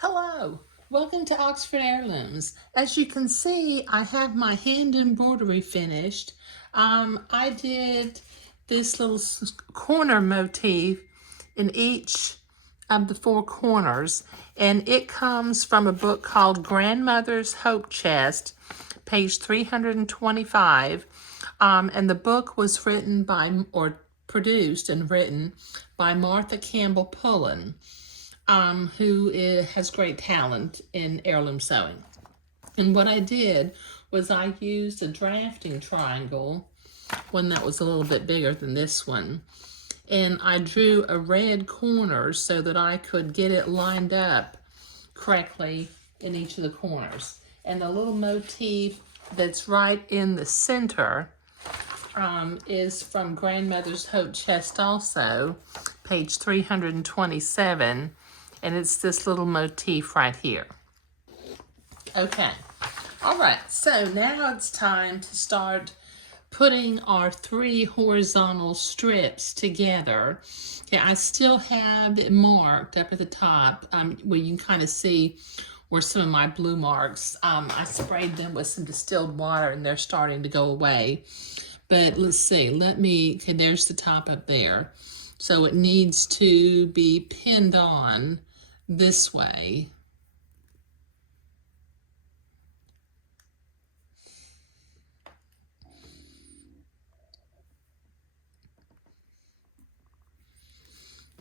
Hello, welcome to Oxford Heirlooms. As you can see, I have my hand embroidery finished. I did this little corner motif in each of the four corners, and it comes from a book called Grandmother's Hope Chest, page 325. And the book was written by, or produced and written by Martha Campbell Pullen, who has great talent in heirloom sewing. And what I did was I used a drafting triangle, one that was a little bit bigger than this one, and I drew a red corner so that I could get it lined up correctly in each of the corners. And the little motif that's right in the center is from Grandmother's Hope Chest also, page 327, and it's this little motif right here. Okay, all right, so now it's time to start putting our 3 horizontal strips together. Okay, I still have it marked up at the top where you can kind of see where some of my blue marks, I sprayed them with some distilled water and they're starting to go away. But let's see, okay, there's the top up there. So it needs to be pinned on this way.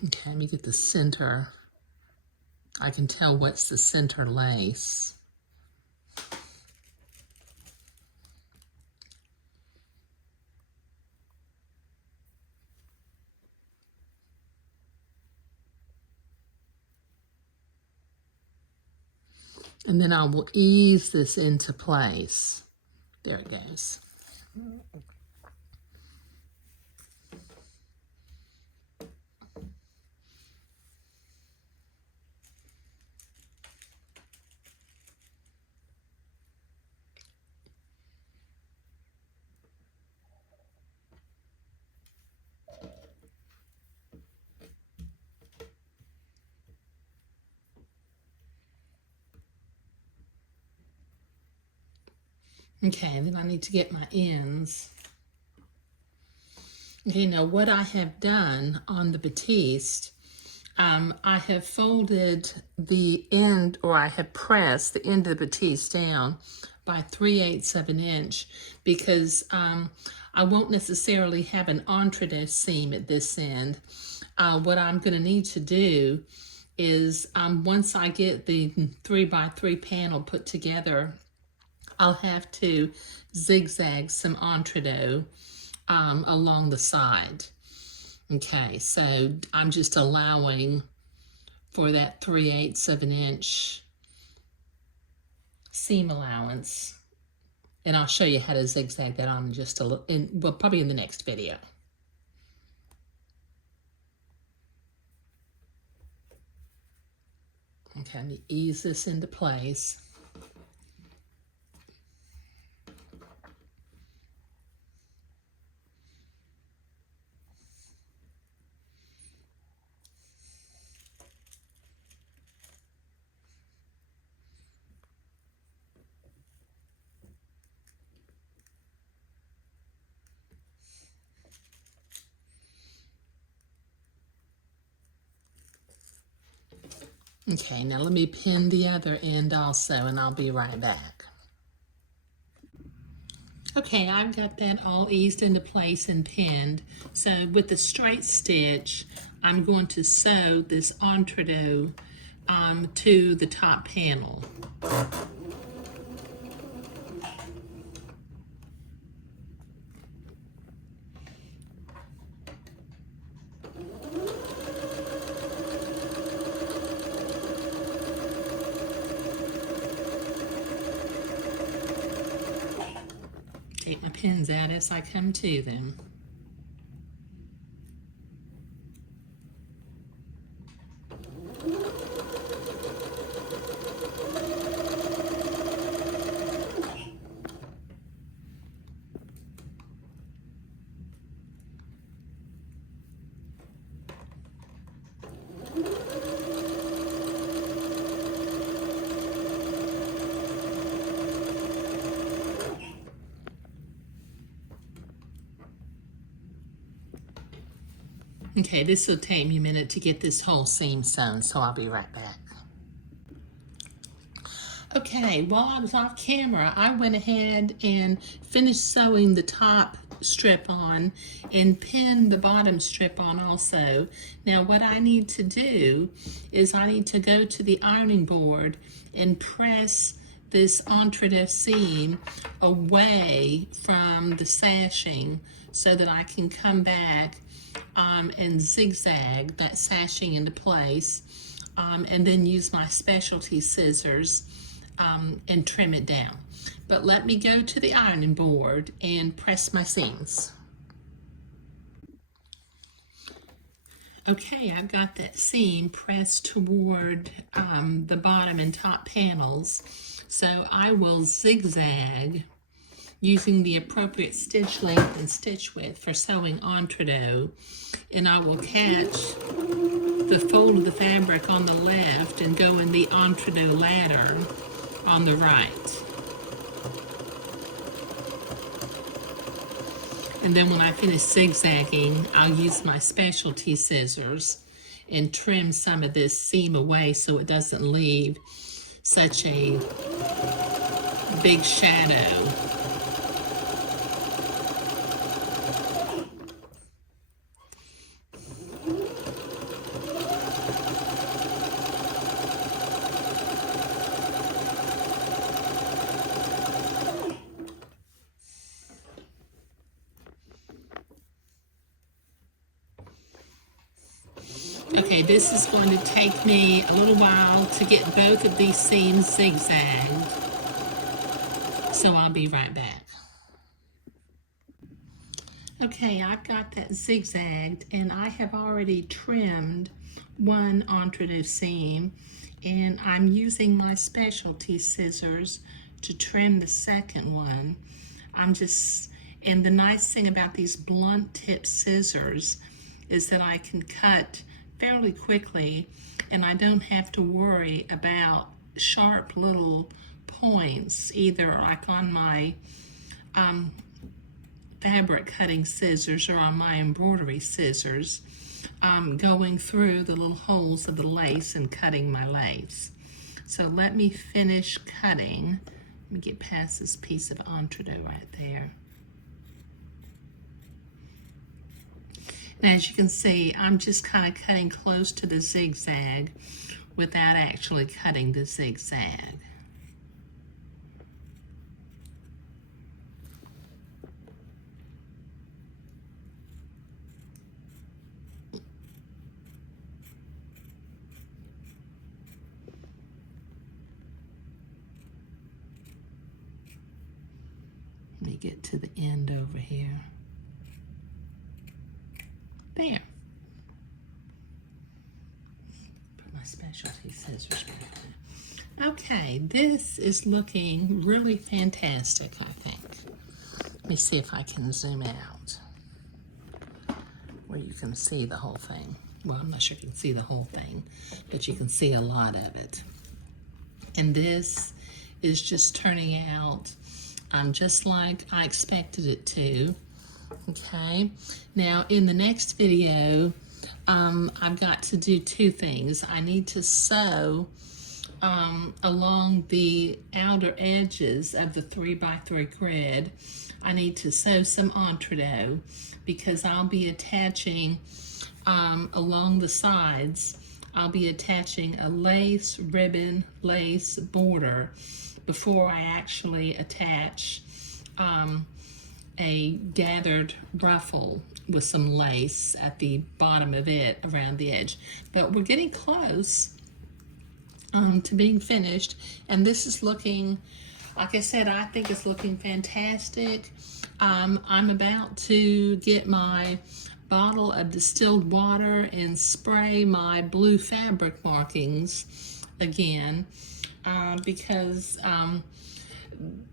Okay, let me get the center. I can tell what's the center lace. And then I will ease this into place. There it goes. Okay, and then I need to get my ends. Okay, now what I have done on the batiste, I have folded the end, or I have pressed the end of the batiste down by 3/8 of an inch because I won't necessarily have an entredeux seam at this end. What I'm going to need to do is once I get the 3x3 panel put together, I'll have to zigzag some entredeux along the side. Okay, so I'm just allowing for that 3/8 of an inch seam allowance. And I'll show you how to zigzag that on just a little, well, probably in the next video. Okay, let me ease this into place. Okay, now let me pin the other end also, and I'll be right back. Okay, I've got that all eased into place and pinned. So with the straight stitch, I'm going to sew this entredeux to the top panel. Take my pins out as I come to them. Okay, this will take me a minute to get this whole seam sewn, so I'll be right back. Okay, while I was off camera, I went ahead and finished sewing the top strip on and pinned the bottom strip on also. Now what I need to do is I need to go to the ironing board and press this entredeux seam away from the sashing so that I can come back and zigzag that sashing into place, and then use my specialty scissors and trim it down. But let me go to the ironing board and press my seams. Okay, I've got that seam pressed toward the bottom and top panels, so I will zigzag using the appropriate stitch length and stitch width for sewing entredeux, and I will catch the fold of the fabric on the left and go in the entredeux ladder on the right. And then when I finish zigzagging, I'll use my specialty scissors and trim some of this seam away so it doesn't leave such a big shadow. Okay, this is going to take me a little while to get both of these seams zigzagged, so I'll be right back. Okay, I've got that zigzagged, and I have already trimmed one entredeux seam, and I'm using my specialty scissors to trim the second one. And the nice thing about these blunt tip scissors is that I can cut fairly quickly, and I don't have to worry about sharp little points either like on my fabric cutting scissors or on my embroidery scissors, going through the little holes of the lace and cutting my lace. So let me finish cutting. Let me get past this piece of entredeux right there. Now, as you can see, I'm just kind of cutting close to the zigzag without actually cutting the zigzag. Let me get to the end over here. There. Put my specialty scissors back there. Okay, this is looking really fantastic, I think. Let me see if I can zoom out where you can see the whole thing. Well, I'm not sure you can see the whole thing, but you can see a lot of it. And this is just turning out just like I expected it to. Okay, now in the next video, I've got to do two things. I need to sew along the outer edges of the 3x3 grid. I need to sew some entredeux because I'll be attaching along the sides, I'll be attaching a lace ribbon lace border before I actually attach a gathered ruffle with some lace at the bottom of it around the edge. But we're getting close to being finished, and this is looking, like I said, I think it's looking fantastic. I'm about to get my bottle of distilled water and spray my blue fabric markings again because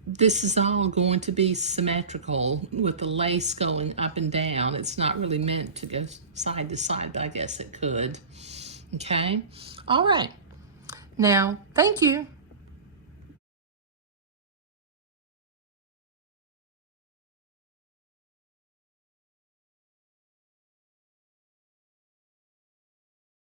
this is all going to be symmetrical with the lace going up and down. It's not really meant to go side to side, but I guess it could. Okay, all right. Now, thank you.